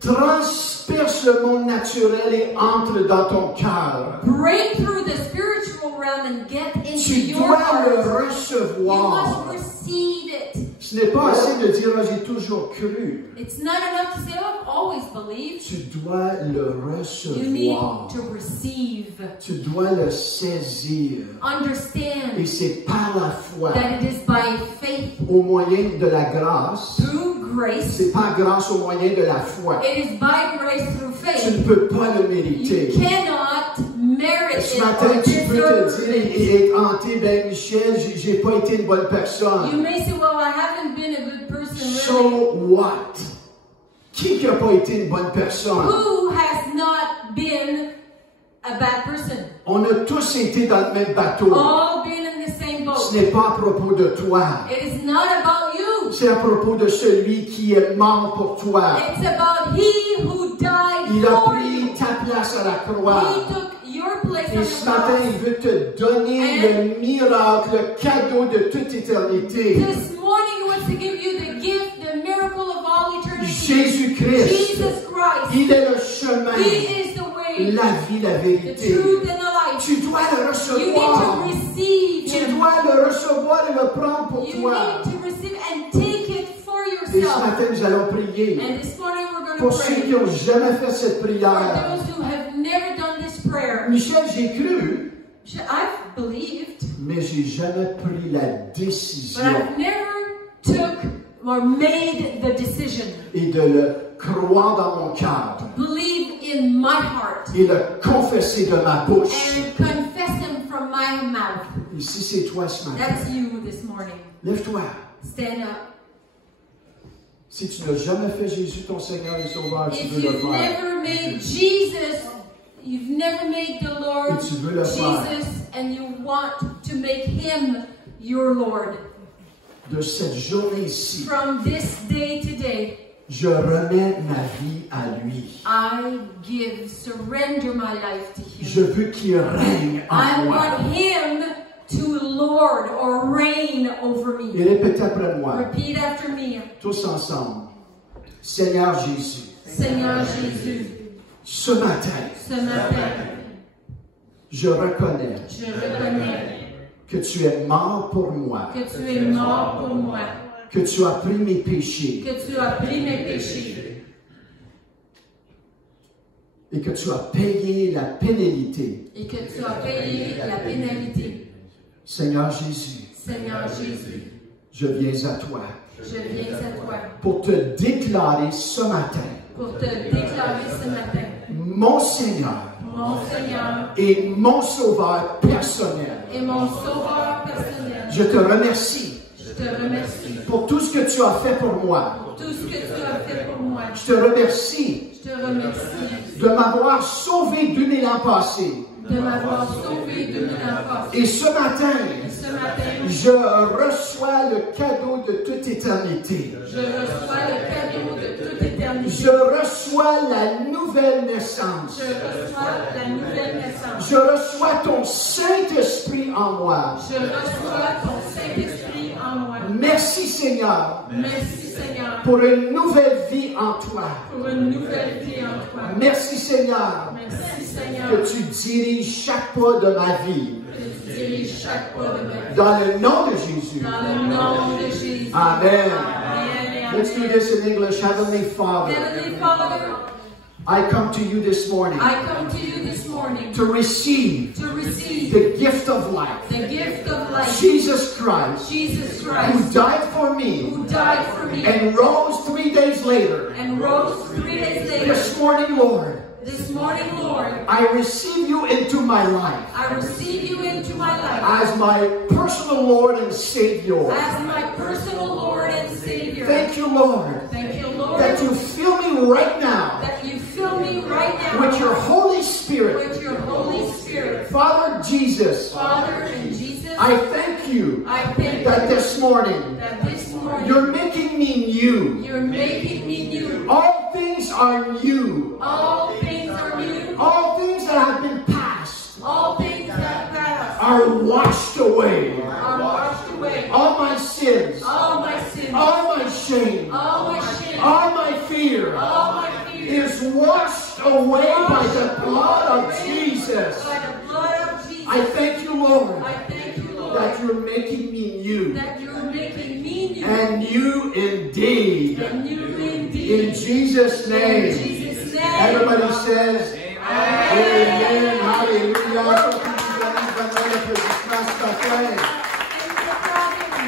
transperce le monde naturel et entre dans ton cœur. break through the spiritual realm and get into Tu your dois le heart. You recevoir. must receive it. Ce n'est pas assez de dire ah, j'ai toujours cru. It's not enough to say, oh, I've always believed. Tu dois le You need recevoir. to receive, Tu dois le saisir. Et understand c'est par la foi, that it is by faith, au moyen de la grâce. through grace. C'est pas grâce au moyen de la foi. It is by grace through Tu faith. ne peux pas le You mériter. cannot merit Ce it matin, or tu peux deserve te dire it. et être hanté, ben Michel, j'ai pas été une bonne You personne. may say, well, I haven't been a good person really. So what? Qui n'a pas été une bonne personne? Who has not been a bad person? On a tous été dans le même bateau. All been in the same Ce boat. n'est pas à propos de toi. It is not about you. C'est à propos de celui qui est mort pour toi. It's about He who died Il a for pris you. ta place à la croix. He took your place on Et the ce matin, cross. il veut te donner le miracle, le cadeau de toute éternité. This morning He wants to give you the gift, the miracle of all eternity. Jésus-Christ, Jesus Christ. il est le chemin, He is the way, la vie, la the vérité. truth, and the life. Tu dois le You need recevoir. to receive Tu Him. dois le recevoir et le prendre pour You toi. need to receive and take it for Et ce yourself. matin, nous allons prier. And this morning we're going Pour to ceux pray. qui n'ont jamais fait cette For prière. those who have never done this prayer. Michel, j'ai cru, I've believed, mais j'ai jamais pris la but décision I've never took or made the decision. et de le croire dans mon cœur Believe in my heart et le confesser de ma bouche. and confess Him from my mouth. Et si c'est toi ce matin, That's you this morning. lève-toi. Stand up. Si tu n'as jamais fait Jésus ton Seigneur et Sauveur, tu If veux le you've faire. never made Jesus, you've never made the Lord Et tu veux le faire. Jesus, and you want to make Him your Lord. De cette journée-ci, From this day to day, je remets ma vie à lui. I surrender my life to Je Him. veux qu'il règne I en moi. want Him to Lord or reign over Et me. répète après moi, Repeat after me. tous ensemble. Seigneur Jésus, Seigneur Jésus, ce matin, ce matin, je reconnais je reconnais que tu es mort pour moi, que tu es mort pour moi, que tu as pris mes péchés que tu as pris mes péchés et que tu as payé la pénalité. et que tu as payé la pénalité. Seigneur Jésus, Seigneur Jésus, je viens à toi je viens à toi pour te déclarer ce matin, pour te déclarer ce matin, mon Seigneur mon Seigneur et mon Sauveur personnel. et mon Sauveur personnel. Je te remercie Je te remercie pour tout ce que tu as fait pour moi. pour tout ce que tu as fait pour moi. Je te remercie Je te remercie de m'avoir sauvé du l'an passé. de m'avoir sauvé de l'enfance. Et ce matin, Et ce matin, je reçois le cadeau de toute éternité. je reçois le cadeau de toute éternité. Je reçois la nouvelle naissance. Je reçois la nouvelle naissance. Je reçois ton Saint-Esprit en moi. Je reçois ton Saint-Esprit en moi. Merci Seigneur Merci Seigneur pour une nouvelle vie en toi. pour une nouvelle vie en toi. Merci Seigneur Merci Seigneur que tu diriges chaque pas de ma vie. que tu diriges chaque pas de ma vie. Dans le nom de Jésus. Dans le nom de Jésus. Amen. Amen. Let's do this in English. Heavenly Father, Heavenly Father, I come to you this morning I come to you this morning to receive to receive the gift of life. the gift of life, Jesus Christ, Jesus who Christ, died for me who died for me and rose 3 days later. and rose 3 days later. This morning, Lord, This morning, Lord, I receive you into my life I receive you into my life as my personal Lord and Savior. as my personal Lord and Savior. Thank you, Lord, Thank you, Lord, that you fill me right now that you fill me right now with your Holy Spirit. with your Holy Spirit. Father Jesus, Father and Jesus, I thank you I thank that you this morning that this morning you're making me new. you're making me new. All things are new. All things are new. All things that have been past All things that passed are washed away. are washed away. All my sins, All my sins, all my shame, all my shame, all my fear all my fears, is washed away by the blood of Jesus. by the blood of Jesus. I thank you, Lord, I thank you, Lord, that you're making me new. that you're making me new And new indeed. and new In indeed. Jesus' In name. Jesus' name. Everybody says, Amen. Hallelujah.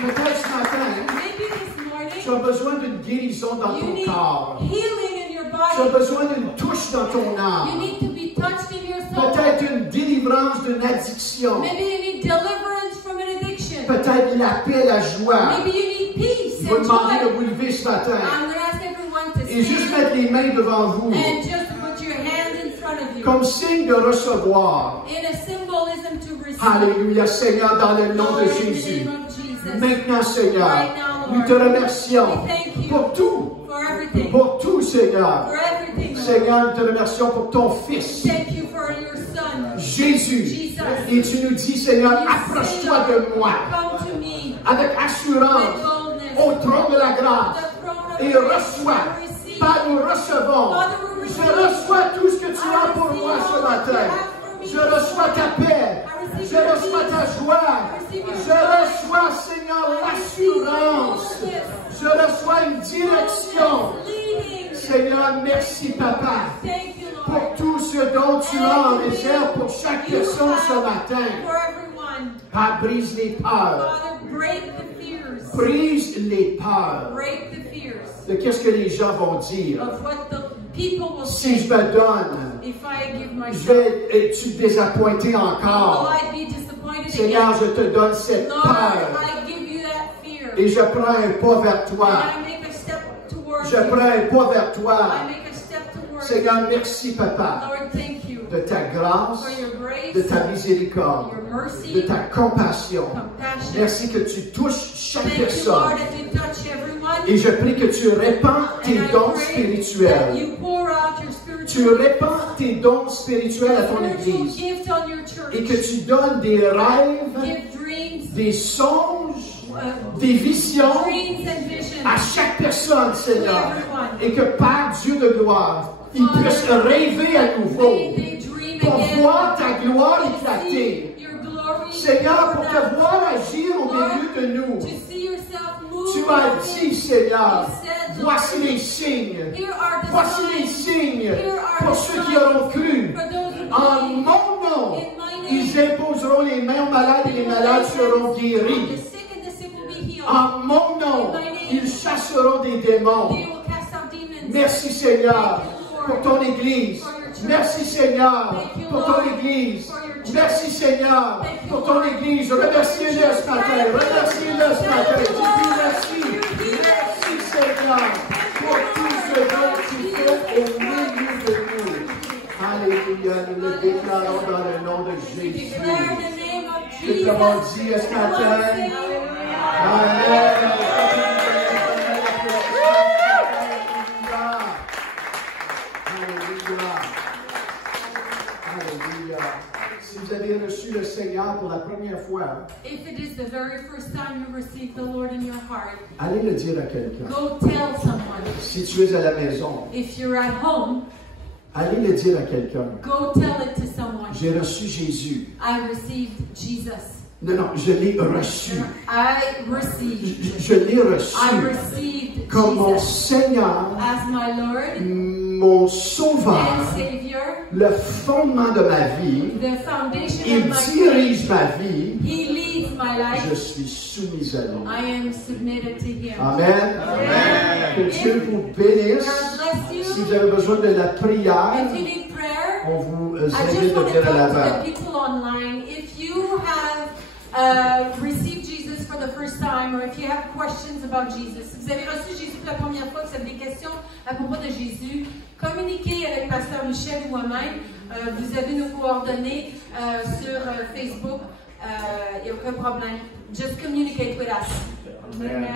Peut-être ce matin, Maybe this morning tu as besoin d'une guérison dans you ton need corps. healing in your Tu as body. besoin d'une touche dans ton You âme. need to be touched in your soul. Peut-être une délivrance d'une addiction. Maybe you need deliverance from an addiction. Peut-être la paix, la joie. Maybe you need peace Je vous and demander de joy. vous lever ce matin I'm going to ask everyone to et juste stand mettre les mains devant vous and just put your hands in front of you comme signe de recevoir. in a symbolism to receive. Alléluia, Seigneur, dans le nom Lord, de in the Jésus. name of Jesus. Maintenant, Seigneur, Right now, Lord. Nous Lord. te remercions We thank you pour tout. for everything. Pour tout, Seigneur. For everything, Lord. Seigneur, nous te remercions pour ton Fils, Thank you for your Son. Jésus. Jesus. Et tu nous dis, Seigneur, You say, approche-toi Lord, de moi come to me avec with assurance boldness. au trône de la grâce The throne of et grace. reçois. I receive. Par nous recevons. Father, we receive. Je reçois tout ce que tu I as pour receive moi all ce that matin. you have for me Je this reçois ta morning. paix. I receive Je your reçois ta peace. joie. I receive your Je joy. reçois, Seigneur, I receive l'assurance. boldness. Je reçois une direction. Leading. Seigneur, merci, Papa, Thank you, Lord. pour tout ce dont tu as en réserve pour chaque personne ce matin. For everyone. Père, brise les peurs. Father, break the fears. Brise les peurs Break the fears de qu'est-ce que les gens vont dire. of what the people will Si say je me donne, if I give je myself. vais être-tu désappointé Will encore? I be disappointed Seigneur, again? je te donne cette Lord, peur I give you that fear. et je prends un pas vers toi. And I make a step towards Je you. prends un pas vers I toi. make a step towards Seigneur, you. merci, Papa, Lord, thank you de ta grâce, for your grace, de ta miséricorde, your mercy, de ta compassion. compassion. Merci que tu touches chaque Thank you, personne. Lord, that you touch everyone. Et je prie que tu répands tes And I dons pray spirituels. that you pour out your Tu spiritual répands tes dons spirituels à ton Église. gift on your church. Et que tu donnes des rêves, Give dreams, des songes, uh, des visions dreams and visions à chaque personne, Seigneur. to everyone. Et que Père Dieu de gloire, ils puissent rêver à nouveau May they dream pour again. voir ta gloire To éclater. see your glory Seigneur, pour pour te voir agir au milieu de nous. To see yourself move. Tu as dit, Seigneur, You said, voici les signes. Here are the Voici les signs. signes Here are pour the ceux qui signs auront cru. for those who En believe. mon nom, In my name. ils imposeront les mains aux malades et les malades seront The guéris. sick and the sick will be healed. En mon nom, ils chasseront des démons. They will cast out demons. Merci Seigneur pour ton Église. Merci Seigneur pour ton Église. Merci Seigneur pour ton Église. Remercie-le ce matin. Remercie-le ce matin. Merci. Merci Seigneur pour tout ce dont tu fais au milieu de nous. Alléluia. Nous le déclarons dans le nom de Jésus. Declare the name of Que Jesus. nous avons dit ce matin. Amen. Alléluia. Alléluia. Si vous avez reçu le Seigneur pour la première fois, If it is the very first time you receive the Lord in your heart, allez le dire à quelqu'un. go tell someone. Si tu es à la maison, If you're at home, allez le dire à quelqu'un. go tell it to someone. J'ai reçu Jésus. I received Jesus. Non, non, je l'ai reçu. I received. Je l'ai reçu I received comme mon Jesus Seigneur, as my Lord mon Sauveur, and Savior, le fondement de ma vie. the foundation Il of my faith. dirige ma vie. He leads my life. Je suis soumis à lui. I am submitted to Him. Amen. Amen. Que Dieu vous bénisse. God bless Si you. vous avez besoin de la prière, If you need prayer, on vous I invite just de want to venir à talk to l'avant. the people online. If you have received Jesus for the first time, or if you have questions about Jesus, si vous avez reçu Jésus pour la première fois, que vous avez des questions à propos de Jésus, communiquez avec Pasteur Michel ou moi-même. Vous avez nos coordonnées sur Facebook. Il n'y a aucun problème. Just communicate with us. Amen.